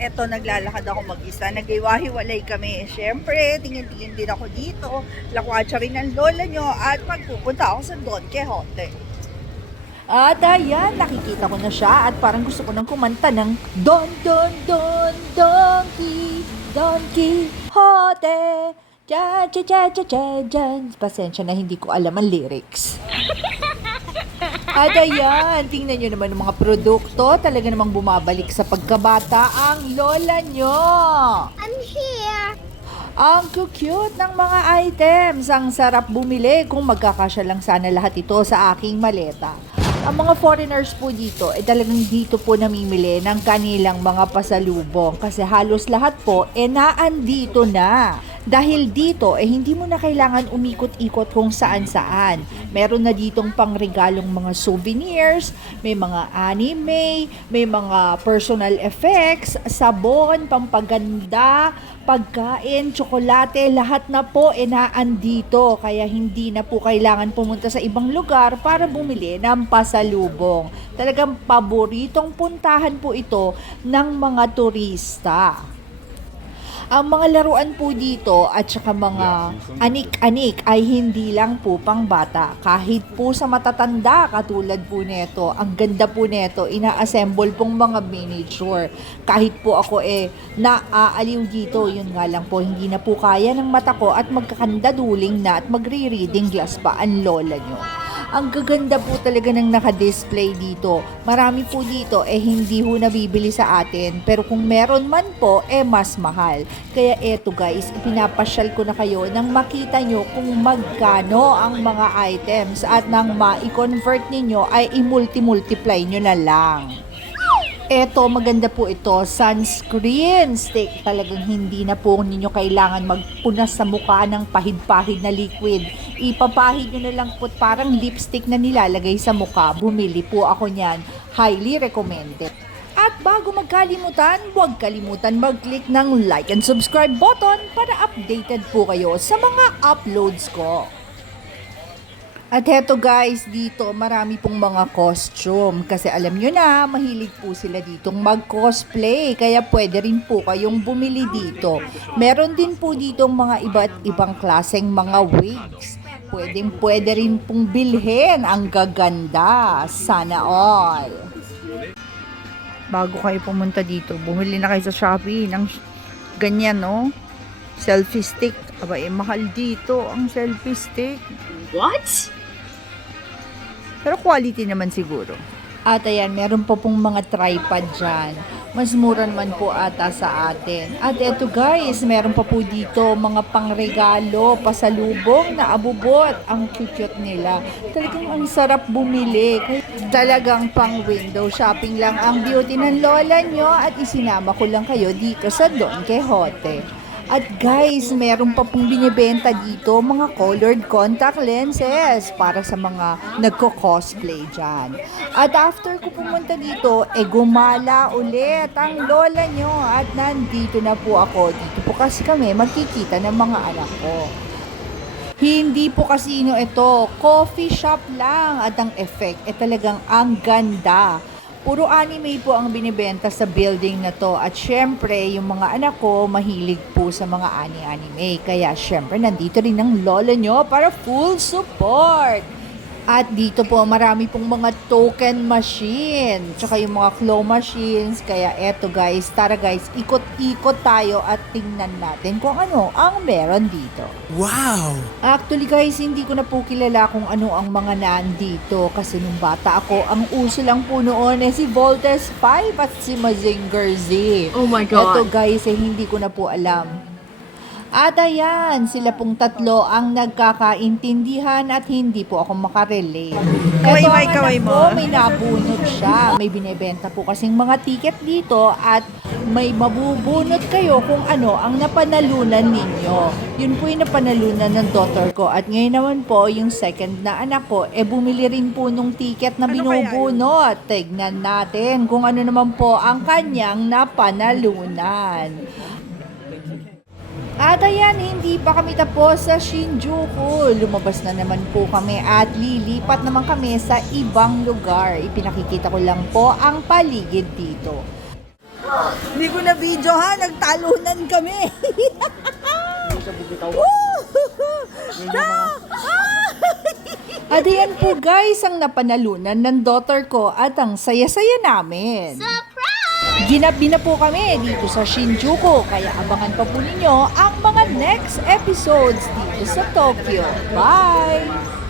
eto naglalakad ako mag-isa. Naghiwa-hiwalay kami. Siyempre, tingin-tingin din ako dito. Lakwatsa rin ng lola nyo at magpupunta ako sa Don Quixote. At ayan, nakikita ko na siya at parang gusto ko nang kumanta ng Don, Don, Don, Don Quixote. Jan, jan, jan, jan, jan, jan. Pasensya na hindi ko alam ang lyrics. At ayan, tingnan nyo naman ng mga produkto. Talaga namang bumabalik sa pagkabata ang lola nyo. I'm here. Ang cute ng mga items. Ang sarap bumili kung magkakasya lang sana lahat ito sa aking maleta. Ang mga foreigners po dito, talagang dito po namimili ng kanilang mga pasalubong kasi halos lahat po naandito na. Dahil dito, hindi mo na kailangan umikot-ikot kung saan-saan. Meron na ditong pangregalong mga souvenirs, may mga anime, may mga personal effects, sabon, pampaganda, pagkain, tsokolate, lahat na po naandito. Kaya hindi na po kailangan pumunta sa ibang lugar para bumili ng pasalubong. Talagang paboritong puntahan po ito ng mga turista. Ang mga laruan po dito at saka mga anik-anik ay hindi lang po pang bata. Kahit po sa matatanda katulad po neto, ang ganda po neto, ina-assemble pong mga miniature. Kahit po ako naaaliw dito, yun nga lang po, hindi na po kaya ng mata ko at magkakandaduling na at magre-reading glass pa ang lola nyo. Ang gaganda po talaga ng naka-display dito. Marami po dito hindi ho nabibili sa atin. Pero kung meron man po, mas mahal. Kaya eto guys, ipinapasyal ko na kayo nang makita nyo kung magkano ang mga items at nang ma-convert ninyo ay i-multi-multiply nyo na lang. Eto, maganda po ito, sunscreen stick. Talagang hindi na po ninyo kailangan magpunas sa mukha ng pahid-pahid na liquid. Ipapahid nyo na lang po, parang lipstick na nilalagay sa mukha. Bumili po ako niyan. Highly recommended. At bago magkalimutan, huwag kalimutan mag-click ng like and subscribe button para updated po kayo sa mga uploads ko. At heto guys, dito marami pong mga costume kasi alam nyo na, mahilig po sila ditong mag-cosplay kaya pwede rin po kayong bumili dito. Meron din po ditong mga iba't ibang klaseng mga wigs. Pwede rin pong bilhin, ang gaganda. Sana all. Bago kayo pumunta dito, bumili na kayo sa Shopee ng ganyan, no? Selfie stick. Aba, mahal dito ang selfie stick. What? Pero quality naman siguro. At ayan, meron po pong mga tripod dyan. Mas mura naman po ata sa atin. At eto guys, meron pa po dito mga pangregalo, pasalubong na abubot. Ang cute nila. Talagang ang sarap bumili. Talagang pang window shopping lang ang beauty ng lola nyo at isinama ko lang kayo dito sa Don Quixote. At guys, meron pa pong binibenta dito mga colored contact lenses para sa mga nagko-cosplay dyan. At after ko pumunta dito, gumala ulit ang lola nyo at nandito na po ako. Dito po kasi kami magkikita ng mga anak ko. Hindi po kasino ito, coffee shop lang at ang effect talagang ang ganda. Puro anime po ang binibenta sa building na to at syempre yung mga anak ko mahilig po sa mga anime. Kaya syempre nandito rin ang lola nyo para full support. At dito po marami pong mga token machine, tsaka yung mga claw machines. Kaya eto guys, tara guys, ikot-ikot tayo at tingnan natin kung ano ang meron dito. Wow! Actually guys, hindi ko na po kilala kung ano ang mga nandito kasi nung bata ako, ang uso lang po noon si Voltes 5 at si Mazinger Z. Oh my God. Eto guys, hindi ko na po alam. At ayan, sila pong tatlo ang nagkakaintindihan at hindi po ako makarelate. Ito ang anak ko, may nabunot siya. May binibenta po kasing mga ticket dito at may mabubunot kayo kung ano ang napanalunan ninyo. Yun po yung napanalunan ng daughter ko. At ngayon naman po, yung second na anak ko, bumili rin po nung ticket na binubunot. Tignan natin kung ano naman po ang kanyang napanalunan. At ayan, hindi pa kami tapos sa Shinjuku. Lumabas na naman po kami at lilipat naman kami sa ibang lugar. Ipinakikita ko lang po ang paligid dito. Hindi ko na video ha, nagtalunan kami. At yan po guys ang napanalunan ng daughter ko at ang saya-saya namin. Surprise! Ginabi na po kami dito sa Shinjuku, kaya abangan pa po ninyo ang mga next episodes dito sa Tokyo. Bye!